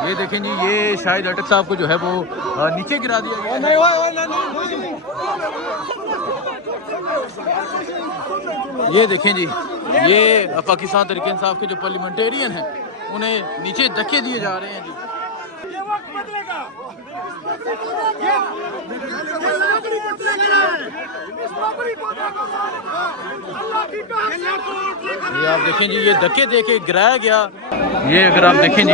ये देखें जी, ये शाहिद अटक साहब को जो है वो नीचे गिरा दिया गया है। ये देखें जी, ये पाकिस्तान तहरीक इंसाफ के जो पार्लियामेंटेरियन हैं उन्हें नीचे धक्के दिए जा रहे हैं जी। ये आप देखें जी, ये धक्के दे के गिराया गया। ये अगर आप देखें जी,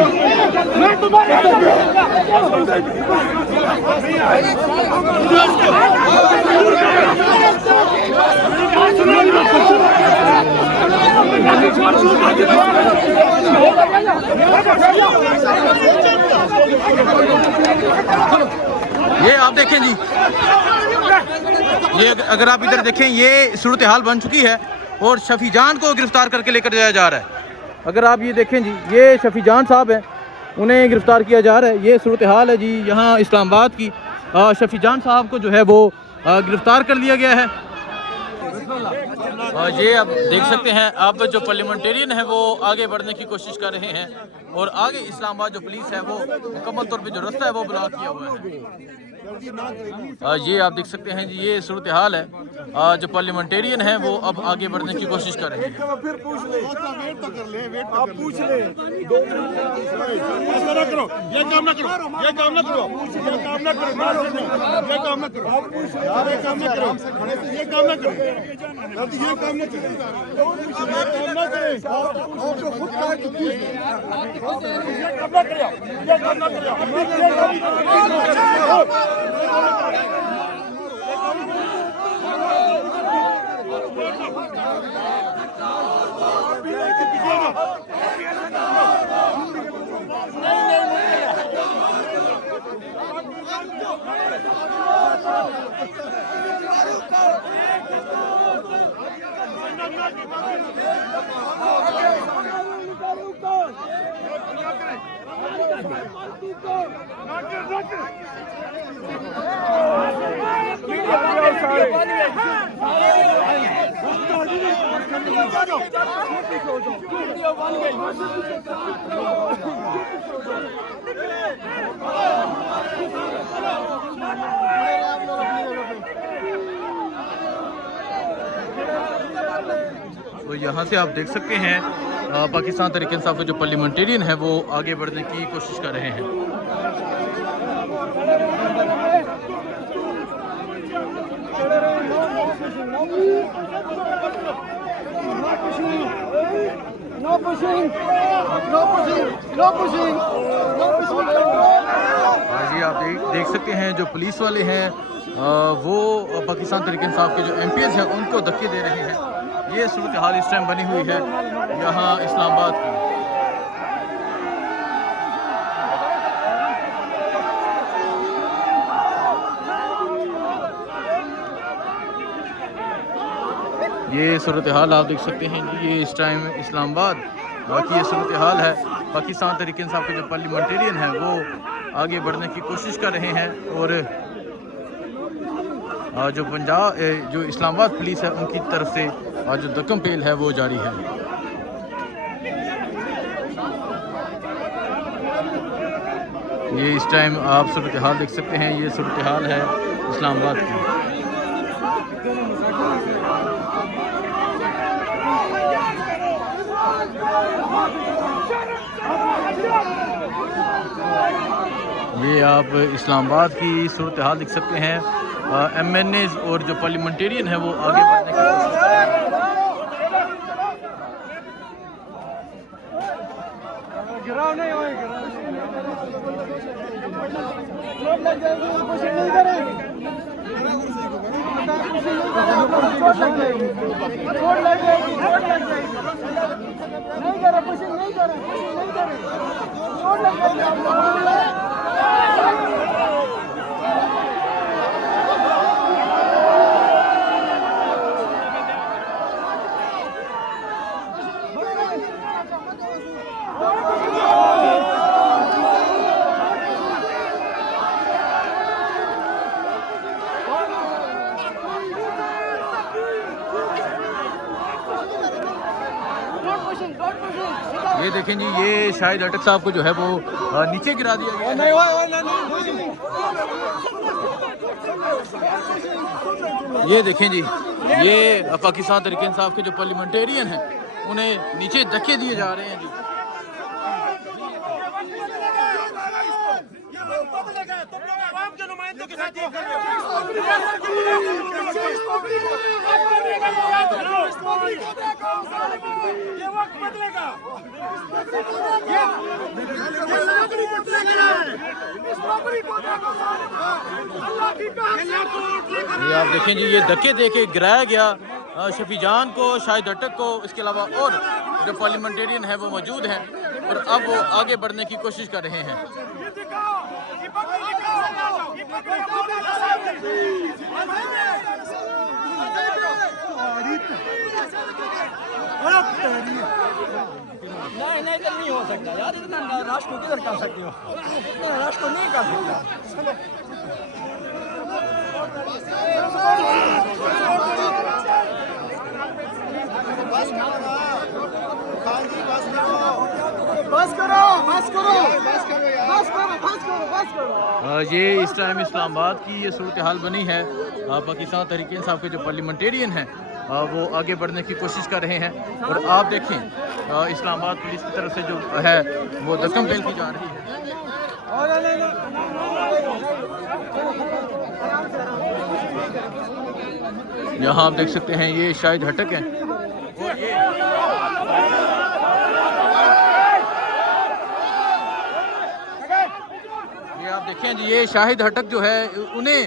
ये आप देखें जी, ये अगर आप इधर देखें, ये सूरत हाल बन चुकी है और शफी जान को गिरफ्तार करके लेकर जाया जा रहा है। अगर आप ये देखें जी, ये शफी जान साहब हैं, उन्हें गिरफ्तार किया जा रहा है। ये सूरत हाल है जी यहाँ इस्लामाबाद की। शफी जान साहब को जो है वो गिरफ्तार कर लिया गया है। ये आप देख सकते हैं, अब जो पार्लियामेंटेरियन है वो आगे बढ़ने की कोशिश कर रहे हैं और आगे इस्लामाबाद जो पुलिस है वो मुकम्मल तौर पे जो रास्ता है वो ब्लॉक किया हुआ है। ये आप देख सकते हैं जी, ये सूरत हाल है। जो पार्लियामेंटेरियन है वो अब आगे बढ़ने की कोशिश कर रहे हैं। फिर पूछ ले, आप पूछ ले, ये काम ना करो, ये काम ना करो, ये काम ना करो, ये काम ना करो, ये काम ना करो, ये काम ना करो, ये काम ना करो, काम ना करें, आपको खुद कहा कि पूछ ले, ये काम ना करो, ये काम ना करो, ये काम ना तो यहाँ से आप देख सकते हैं पाकिस्तान तहरीक इंसाफ के जो पार्लियामेंटेरियन है वो आगे बढ़ने की कोशिश कर रहे हैं। जी आप देख सकते हैं, जो पुलिस वाले हैं वो पाकिस्तान तहरीक इंसाफ के जो MPs हैं उनको धक्के दे रहे हैं। ये सूरत हाल इस टाइम बनी हुई है यहाँ इस्लामाबाद की। ये सूरत हाल आप देख सकते हैं जी, ये इस टाइम इस्लामाबाद की ये सूरत हाल है। पाकिस्तान तहरीक इंसाफ के जो पार्लियामेंटेरियन हैं वो आगे बढ़ने की कोशिश कर रहे हैं और जो जो इस्लामाबाद पुलिस है उनकी तरफ से जो दक्कम पेल है वो जारी है। ये इस टाइम आप सूरत हाल देख सकते हैं, ये सूरत हाल है इस्लामाबाद की। ये आप इस्लामाबाद की सूरत हाल देख सकते हैं। MNAs और जो पार्लियामेंटेरियन है वो आगे बढ़ने की कोशिश कर रहे हैं। ये देखें जी, ये शाहिद अटक साहब को जो है वो नीचे गिरा दिया गया है। ये देखें जी, ये पाकिस्तान तहरीक इंसाफ के जो पार्लियामेंटेरियन हैं उन्हें नीचे धक्के दिए जा रहे हैं जी। ये आप देखें जी, ये धक्के दे के गिराया गया शफी जान को, शाहिद अटक को, इसके अलावा और जो पार्लियामेंटेरियन है वो मौजूद हैं और अब वो आगे बढ़ने की कोशिश कर रहे हैं। नहीं इधर नहीं हो सकता यार, इतना राष्ट्र को किधर कर सकते हो, इतना राष्ट्र को नहीं कर सकता। बस करो बस करो बस करो बस करो बस करो बस करो। ये इस टाइम इस्लामाबाद की ये सूरत हाल बनी है। पाकिस्तान तहरीक इंसाफ के जो पार्लियामेंटेरियन हैं वो आगे बढ़ने की कोशिश कर रहे हैं और आप देखें इस्लामाबाद पुलिस की तरफ से जो है वो दस्तम पेल की जा रही है। यहाँ आप देख सकते हैं ये शाहिद अटक हैं और ये आप देखें जी, ये शाहिद अटक जो है उन्हें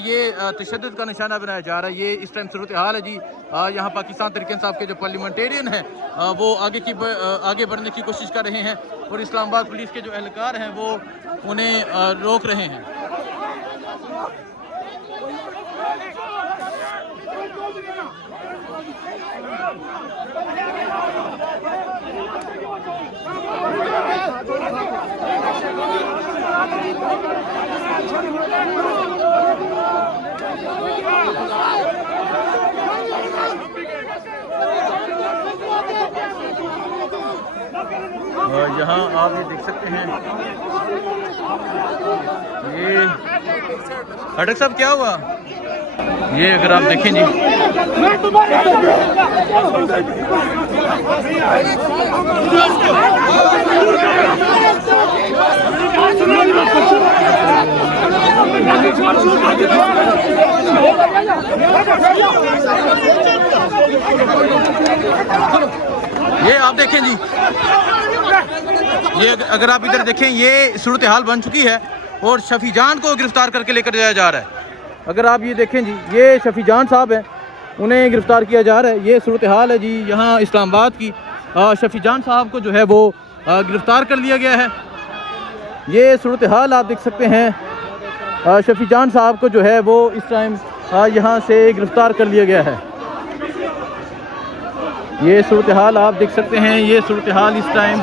ये तशद्दुद का निशाना बनाया जा रहा है। ये इस टाइम सूरत हाल है जी। यहाँ पाकिस्तान तहरीक इंसाफ के जो पार्लियामेंटेरियन हैं वो आगे बढ़ने की कोशिश कर रहे हैं और इस्लामाबाद पुलिस के जो एहलकार हैं वो उन्हें रोक रहे हैं। यहाँ आप ये देख सकते हैं, ये अटक साहब क्या हुआ, ये अगर आप देखें जी, ये आप देखें जी, ये अगर आप इधर देखें ये सूरत हाल बन चुकी है और शफी जान को गिरफ्तार करके लेकर जाया जा रहा है। अगर आप ये देखें जी, ये शफी जान साहब हैं, उन्हें गिरफ्तार किया जा रहा है। ये सूरत हाल है जी यहाँ इस्लामाबाद की। शफी जान साहब को जो है वो गिरफ्तार कर लिया गया है। ये सूरत हाल आप देख सकते हैं। शफी जान साहब को जो है वो इस टाइम यहाँ से गिरफ्तार कर लिया गया है। ये सूरत हाल आप देख सकते हैं। ये सूरत हाल इस टाइम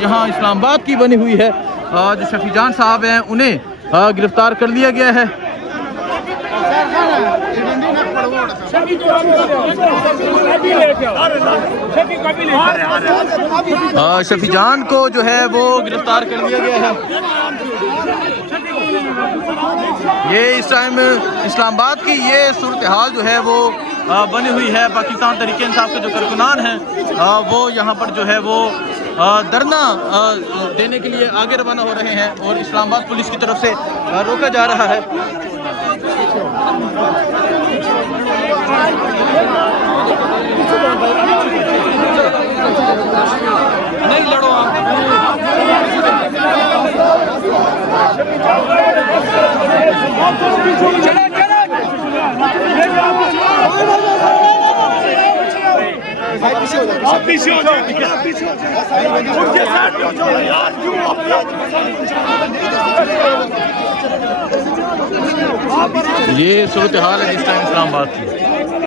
यहाँ इस्लामाबाद की बनी हुई है। जो शफी जान साहब हैं उन्हें गिरफ्तार कर लिया गया है। शफी जान को जो है वो गिरफ्तार कर लिया गया है। ये इस टाइम इस्लामाबाद की ये सूरत हाल जो है वो बनी हुई है। पाकिस्तान तहरीक इंसाफ के जो कारकुनान हैं वो यहाँ पर जो है वो धरना देने के लिए आगे रवाना हो रहे हैं और इस्लामाबाद पुलिस की तरफ से रोका जा रहा है। नहीं लड़ो आप। ये सूरत हाल है जिस टाइम इस्लामाबाद की।